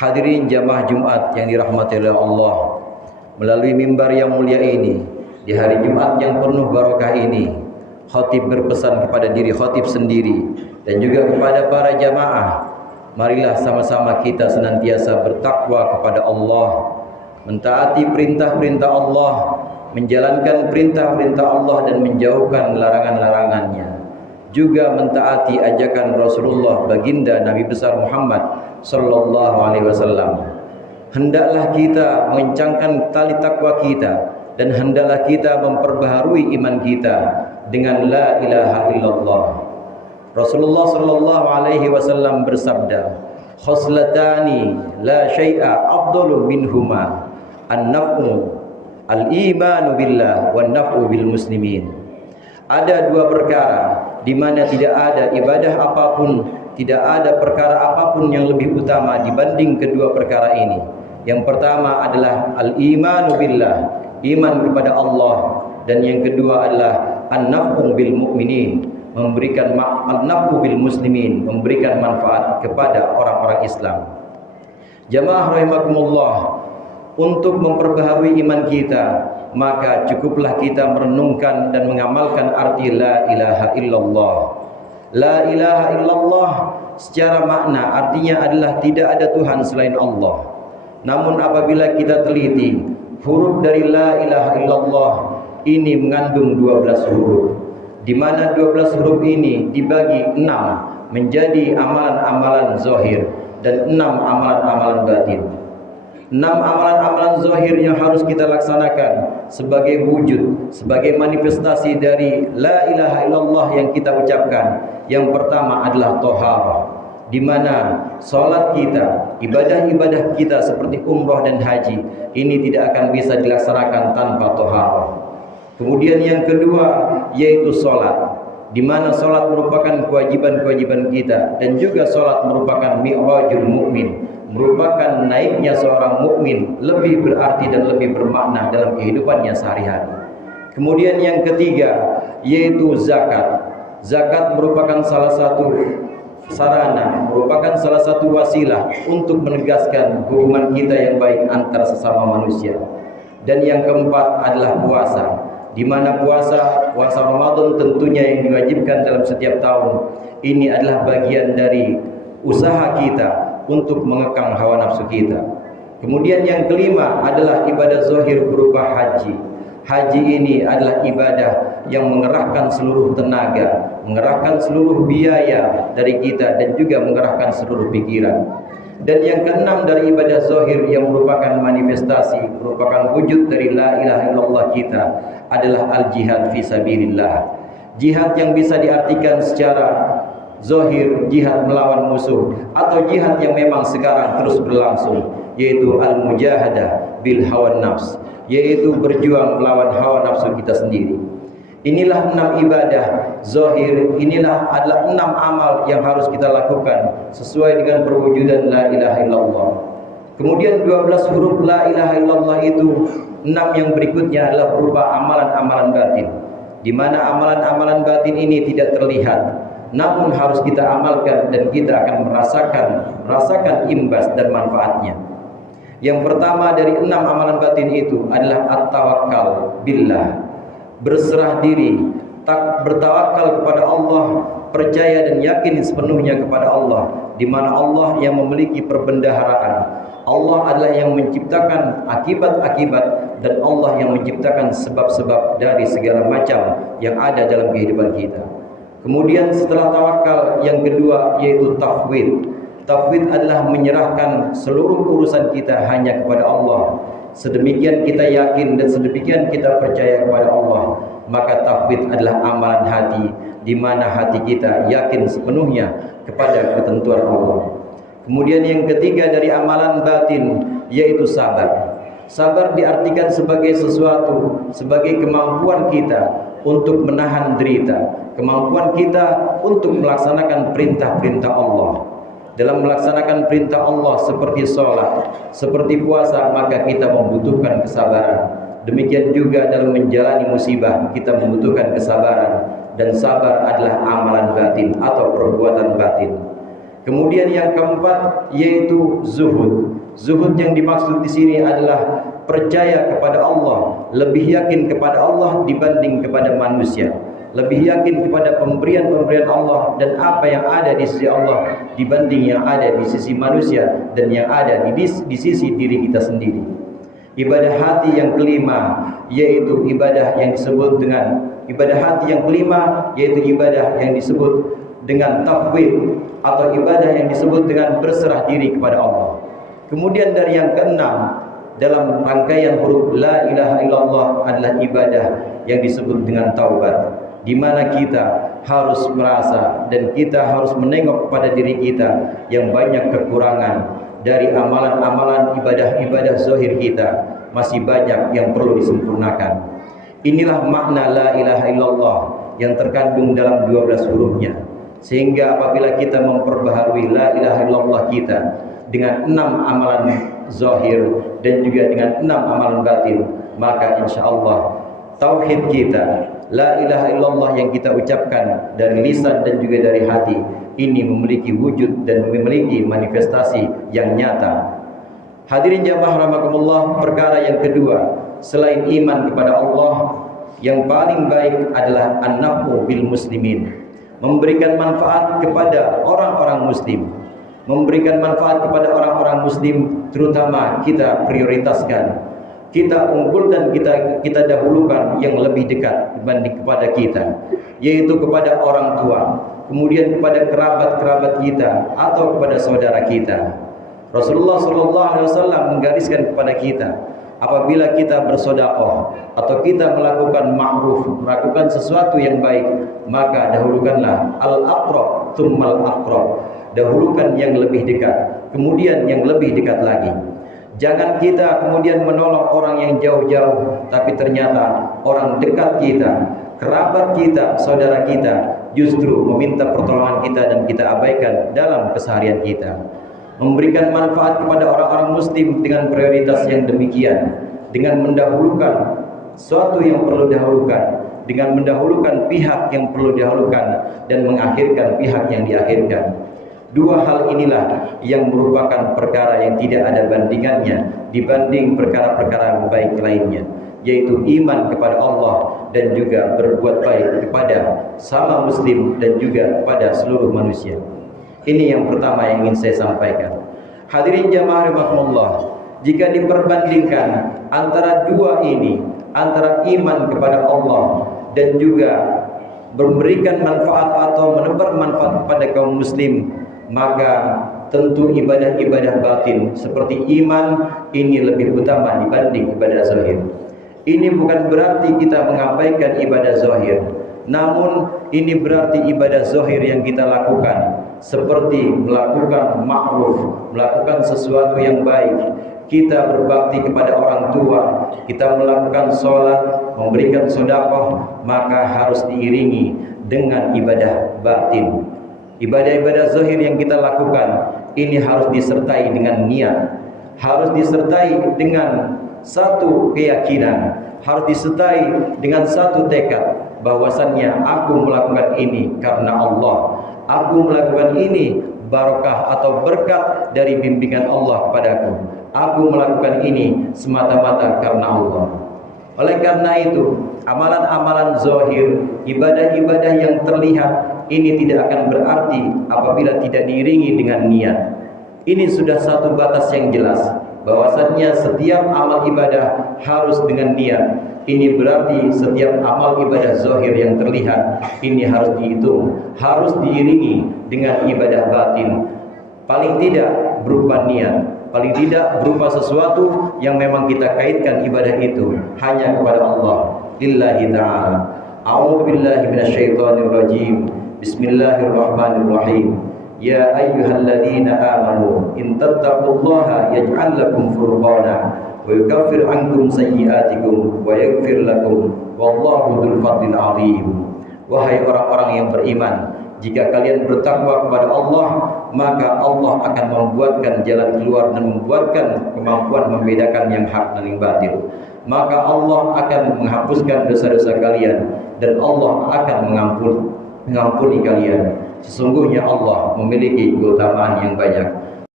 Hadirin jamaah Jumat yang dirahmati oleh Allah, melalui mimbar yang mulia ini, di hari Jumat yang penuh barokah ini, khatib berpesan kepada diri khatib sendiri dan juga kepada para jamaah, marilah sama-sama kita senantiasa bertakwa kepada Allah, mentaati perintah-perintah Allah, menjalankan perintah-perintah Allah dan menjauhkan larangan-larangannya, juga mentaati ajakan Rasulullah baginda Nabi besar Muhammad sallallahu alaihi wasallam. Hendaklah kita mengencangkan tali takwa kita dan hendaklah kita memperbaharui iman kita dengan la ilaha illallah. Rasulullah sallallahu alaihi wasallam bersabda, khoslatani la syai'a afdalu minhuma an-naf'u al-imanu billah wan naf'u bil muslimin. Ada dua perkara di mana tidak ada ibadah apapun, tidak ada perkara apapun yang lebih utama dibanding kedua perkara ini. Yang pertama adalah al-imanu billah, iman kepada Allah, dan yang kedua adalah an-naf'u bil mu'minin, memberikan an-naf'u bil muslimin, memberikan manfaat kepada orang-orang Islam. Jamaah rahimakumullah, untuk memperbaharui iman kita, maka cukuplah kita merenungkan dan mengamalkan arti la ilaha illallah. La ilaha illallah secara makna artinya adalah tidak ada Tuhan selain Allah. Namun apabila kita teliti, huruf dari la ilaha illallah ini mengandung 12 huruf, di mana 12 huruf ini dibagi 6 menjadi amalan-amalan zahir dan 6 amalan-amalan batin. 6 amalan-amalan zahir yang harus kita laksanakan sebagai wujud, sebagai manifestasi dari la ilaha illallah yang kita ucapkan. Yang pertama adalah thaharah, di mana salat kita, ibadah-ibadah kita seperti umrah dan haji ini tidak akan bisa dilaksanakan tanpa thaharah. Kemudian yang kedua yaitu salat, di mana salat merupakan kewajiban-kewajiban kita, dan juga salat merupakan mi'rajul mukmin, merupakan naiknya seorang mukmin, lebih berarti dan lebih bermakna dalam kehidupannya sehari-hari. Kemudian yang ketiga yaitu zakat. Zakat merupakan salah satu sarana, merupakan salah satu wasilah untuk menegaskan hubungan kita yang baik antar sesama manusia. Dan yang keempat adalah puasa, di mana puasa Ramadan tentunya yang diwajibkan dalam setiap tahun. Ini adalah bagian dari usaha kita untuk mengekang hawa nafsu kita. Kemudian yang kelima adalah ibadah zahir berupa haji. Haji ini adalah ibadah yang mengerahkan seluruh tenaga, mengerahkan seluruh biaya dari kita, dan juga mengerahkan seluruh pikiran. Dan yang keenam dari ibadah zahir yang merupakan manifestasi, merupakan wujud dari la ilaha illallah kita adalah al-jihad fi sabilillah. Jihad yang bisa diartikan secara zahir, jihad melawan musuh, atau jihad yang memang sekarang terus berlangsung, yaitu al-mujahadah bil hawan nafs, yaitu berjuang melawan hawa nafsu kita sendiri. Inilah 6 ibadah zahir, inilah adalah 6 amal yang harus kita lakukan sesuai dengan perwujudan la ilaha illallah. Kemudian 12 huruf la ilaha illallah itu, 6 yang berikutnya adalah berupa amalan-amalan batin, di mana amalan-amalan batin ini tidak terlihat, namun harus kita amalkan dan kita akan merasakan imbas dan manfaatnya. Yang pertama dari 6 amalan batin itu adalah at-tawakkal billah, berserah diri, bertawakal kepada Allah, percaya dan yakin sepenuhnya kepada Allah, di mana Allah yang memiliki perbendaharaan. Allah adalah yang menciptakan akibat-akibat, dan Allah yang menciptakan sebab-sebab dari segala macam yang ada dalam kehidupan kita. Kemudian setelah tawakal, yang kedua yaitu tafwid. Tafwid adalah menyerahkan seluruh urusan kita hanya kepada Allah. Sedemikian kita yakin dan sedemikian kita percaya kepada Allah, maka tafwid adalah amalan hati, di mana hati kita yakin sepenuhnya kepada ketentuan Allah. Kemudian yang ketiga dari amalan batin yaitu sabar. Sabar diartikan sebagai sesuatu, sebagai kemampuan kita untuk menahan derita, kemampuan kita untuk melaksanakan perintah-perintah Allah. Dalam melaksanakan perintah Allah seperti sholat, seperti puasa, maka kita membutuhkan kesabaran. Demikian juga dalam menjalani musibah, kita membutuhkan kesabaran. Dan sabar adalah amalan batin atau perbuatan batin. Kemudian yang keempat yaitu zuhud. Zuhud yang dimaksud di sini adalah percaya kepada Allah, lebih yakin kepada Allah dibanding kepada manusia, lebih yakin kepada pemberian-pemberian Allah dan apa yang ada di sisi Allah dibanding yang ada di sisi manusia dan yang ada di sisi diri kita sendiri. Ibadah hati yang kelima yaitu ibadah yang disebut dengan ibadah yang disebut dengan tafwid atau ibadah yang disebut dengan berserah diri kepada Allah. Kemudian dari yang keenam dalam rangkaian huruf la ilaha illallah adalah ibadah yang disebut dengan taubat, di mana kita harus merasa dan kita harus menengok kepada diri kita yang banyak kekurangan dari amalan-amalan ibadah-ibadah zahir kita, masih banyak yang perlu disempurnakan. Inilah makna la ilaha illallah yang terkandung dalam 12 hurufnya. Sehingga apabila kita memperbaharui la ilaha illallah kita dengan 6 amalan zahir dan juga dengan 6 amalan batin, maka insyaallah tauhid kita, la ilaha illallah yang kita ucapkan dari lisan dan juga dari hati, ini memiliki wujud dan memiliki manifestasi yang nyata. Hadirin jamaah rahimakumullah, perkara yang kedua selain iman kepada Allah, yang paling baik adalah an-naf'u bil muslimin, memberikan manfaat kepada orang-orang muslim. Memberikan manfaat kepada orang-orang muslim, terutama kita prioritaskan, kita unggulkan, kita dahulukan yang lebih dekat dibanding kepada kita, yaitu kepada orang tua, kemudian kepada kerabat-kerabat kita atau kepada saudara kita. Rasulullah SAW menggariskan kepada kita, apabila kita bersedekah atau kita melakukan ma'ruf, melakukan sesuatu yang baik, maka dahulukanlah al-aqrab tsummal aqrab, dahulukan yang lebih dekat, kemudian yang lebih dekat lagi. Jangan kita kemudian menolong orang yang jauh-jauh, tapi ternyata orang dekat kita, kerabat kita, saudara kita justru meminta pertolongan kita dan kita abaikan dalam keseharian kita. Memberikan manfaat kepada orang-orang muslim dengan prioritas yang demikian, dengan mendahulukan sesuatu yang perlu didahulukan, dengan mendahulukan pihak yang perlu didahulukan dan mengakhirkan pihak yang diakhirkan. Dua hal inilah yang merupakan perkara yang tidak ada bandingannya dibanding perkara-perkara baik lainnya, yaitu iman kepada Allah dan juga berbuat baik kepada sama muslim dan juga kepada seluruh manusia. Ini yang pertama yang ingin saya sampaikan. Hadirin jamaah rahimakumullah, jika diperbandingkan antara dua ini, antara iman kepada Allah dan juga memberikan manfaat atau menebar manfaat kepada kaum muslim, maka tentu ibadah-ibadah batin seperti iman ini lebih utama dibanding ibadah zahir. Ini bukan berarti kita mengabaikan ibadah zahir, namun ini berarti ibadah zahir yang kita lakukan seperti melakukan ma'ruf, melakukan sesuatu yang baik, kita berbakti kepada orang tua, kita melakukan sholat, memberikan sedekah, maka harus diiringi dengan ibadah batin. Ibadah-ibadah zahir yang kita lakukan ini harus disertai dengan niat, harus disertai dengan satu keyakinan, harus disertai dengan satu tekad bahwasannya aku melakukan ini karena Allah, aku melakukan ini barakah atau berkat dari bimbingan Allah kepadaku, aku melakukan ini semata-mata karena Allah. Oleh karena itu, amalan-amalan zahir, ibadah-ibadah yang terlihat ini tidak akan berarti apabila tidak diiringi dengan niat. Ini sudah satu batas yang jelas, bahwasannya setiap amal ibadah harus dengan niat. Ini berarti setiap amal ibadah zahir yang terlihat ini harus dihitung, harus diiringi dengan ibadah batin. Paling tidak berupa niat, paling tidak berupa sesuatu yang memang kita kaitkan ibadah itu hanya kepada Allah, lillahi ta'ala. A'udzu billahi minasyaitonir rajim. Bismillahirrahmanirrahim. Ya ayyuhalladzina amanu in tattaqullaha yaj'al lakum furqana wa yukaffir 'ankum sayyi'atikum wa yaghfir lakum wallahu dzul fadlil 'azim. Wahai orang-orang yang beriman, jika kalian bertakwa kepada Allah, maka Allah akan membuatkan jalan keluar dan membuatkan kemampuan membedakan yang hak dan yang batil. Maka Allah akan menghapuskan dosa-dosa kalian dan Allah akan mengampuni kalian. Sesungguhnya Allah memiliki keutamaan yang banyak.